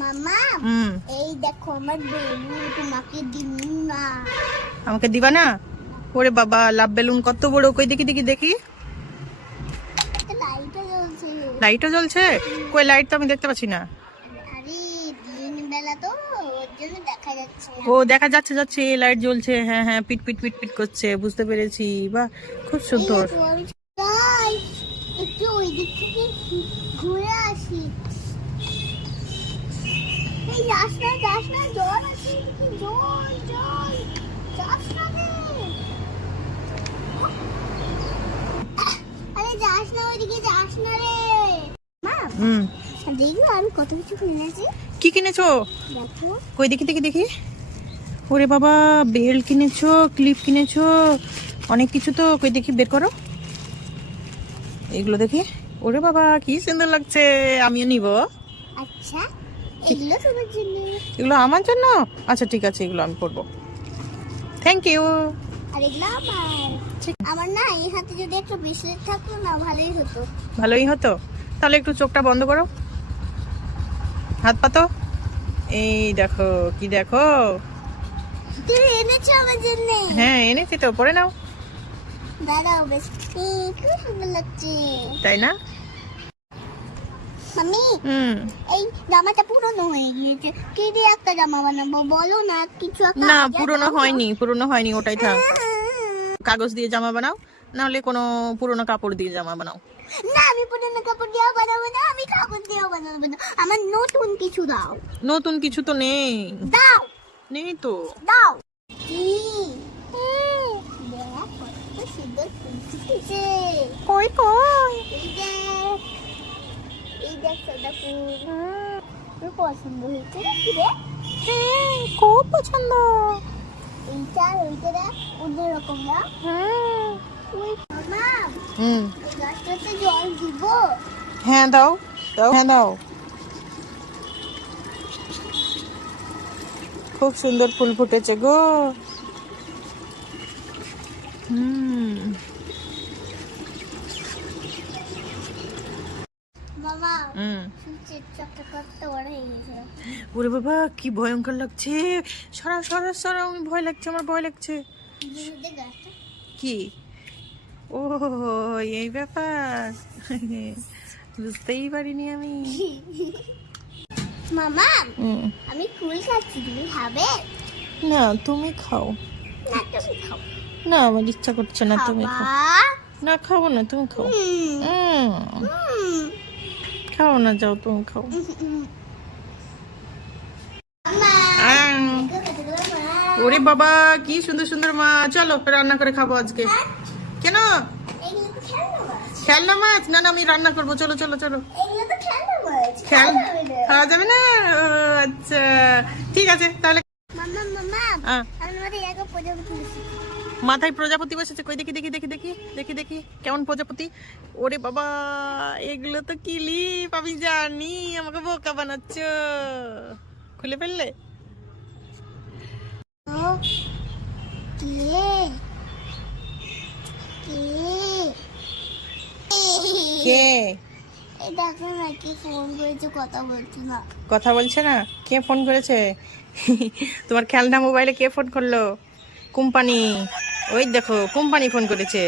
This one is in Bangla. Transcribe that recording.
মামা এই দেখো আমার বেলুন তোমাকে দিন না। আমাকে দিবা না? ওরে বাবা লাভ বেলুন কত বড়। কই দেখি দেখি দেখি। লাইটও জ্বলছে। কই লাইট তো আমি দেখতে পাচ্ছি না। ও দেখা যাচ্ছে যাচ্ছে লাইট জ্বলছে। হ্যাঁ হ্যাঁ পিট পিট পিট পিট করছে বুঝতে পেরেছি। বাহ খুব সুন্দর। এই দেখো, আমি যাই একটু ওই দিক থেকে ঘুরে আসি। আমি কত কিছু কিনেছি কি কিনেছো? কই দেখি দেখি দেখি। ওরে বাবা বেল্ট কিনেছো ক্লিপ কিনেছো অনেক কিছু তো। কই দেখি বের করো। এগুলো দেখি। ওরে বাবা কি সুন্দর লাগছে। আমিও নিব। আচ্ছা। এগুলো আমার জন্য? আচ্ছা ঠিক আছে এগুলো আমি পরবো থ্যাংক ইউ আর এগুলো আমার। ঠিক। আমার না এই হাতে যদি একটু থাকতো না ভালোই হতো। ভালোই হতো? তাহলে একটু চোখটা বন্ধ করো। হাত পাতো। এই দেখো কি দেখো? তুমি এনেছো আমার জন্য? হ্যাঁ এনেছি তো পরে নাও। দাঁড়াও বেশ। এই, খুব সুন্দর লাগছে। তাই না? হুম এই জামাটা পুরনো হয়ে গিয়েছে কি দিয়ে একটা জামা বানাবো বলো না কিছু না পুরনো হয়নি পুরনো হয়নি ওটাই থাক কাগজ দিয়ে জামা বানাও নাহলে কোনো পুরনো কাপড় দিয়ে জামা বানাও না আমি পুরনো কাপড় দিয়ে বানাবো না আমি কাগজ দিয়ে বানাবো না আমার নতুন কিছু দাও নতুন কিছু তো নেই দাও নেই তো দাও কি দেখ কত সুন্দর ফুল ফুটেছে কই কই এই দেখ এই দেখ সাদা ফুল পছন্দ হয়েছে হ্যাঁ খুব পছন্দ হুম হ্যাঁ দাও দাও হ্যাঁ দাও খুব সুন্দর ফুল ফুটেছে গো। হুম মামা হুম সূর্যের চকটা কত বড় হয়ে গেছে ওরে বাবা কি ভয়ঙ্কর লাগছে। সরা সরা সরা আমি ভয় লাগছে আমার ভয় লাগছে। কি? ও এই ব্যাপার। বুঝতেই পারিনি আমি। মামা আমি কুল খাচ্ছি তুমি খাবে? না তুমি খাও। না তুমি খাও। না আমার ইচ্ছা করছে না তুমি খাও। না খাব না তুমি খাও। হুম, খাও না যাও তুমি খাও? ওরে বাবা কি সুন্দর সুন্দর মা চলো রান্না করে খাব আজকে। কেন? খেলনা মাছ। না না আমি রান্না করব। চলো চলো চলো। খেল খাওয়া যাবে না। আচ্ছা। ঠিক আছে তাহলে মামা, মামা, মাথায় প্রজাপতি বসেছে। কই দেখি দেখি দেখি দেখি দেখি দেখি কেমন প্রজাপতি? ওরে বাবা এগুলো তো কিলিপ আমি জানি আমাকে বোকা বানাচ্ছ। খুলে ফেললে? কে? কে? কে কি কথা বলছে না। কে ফোন করেছে? তোমার খেলনা মোবাইলে কে ফোন করল? কোম্পানি। ওই দেখো কোম্পানি ফোন করেছে।